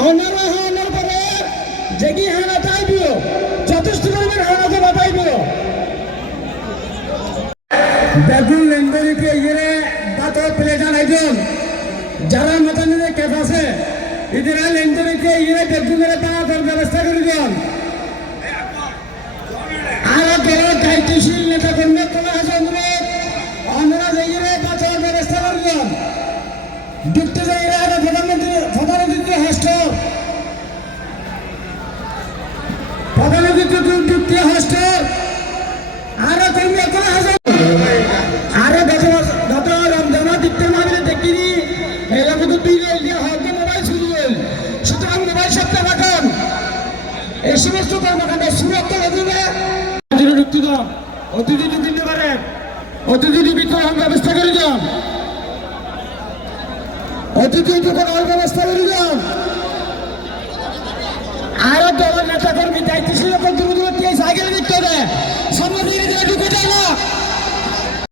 অনারা হওয়ার পরে যেগি হানা তাইবিও যথেষ্ট পরিমাণ হানাতে বাতাইবিও বেগুন লেন্ডারিকে ইয়ে বাতো প্লেটার একজন যারা মাতানিরে কেস আছে ইদিরা লেন্ডারিকে ইয়ে বেগুনের পাওয়ার ব্যবস্থা করে দিন আর দলের দায়িত্বশীল নেতা কর্মী কোন হাজার আমরা যাইরে বাঁচার ব্যবস্থা করে দিন ঢুকতে যাইরে আর প্রধানমন্ত্রী হস্টেল প্রধানমন্ত্রী ঢুকতে হস্টেল আর কর্মী কোন হাজার আরে গত রমজানের দিকতে মাঝে দেখিনি এলাকা তো দুই দিয়ে হয়তো মোবাইল শুরু হল সুতরাং মোবাইল সপ্তাহ রাখান এই সমস্ত কর্মকাণ্ড সুরক্ষা অধীনে অতিথি ঢুকিতে পারেন অতিথি ঢুকিতে ব্যবস্থা করে যান অতিথি ঢুকানোর ব্যবস্থা করে যান আরো দলের নেতা কর্মী দায়িত্বশীল দূরবর্তী সাইকেল দিতে হবে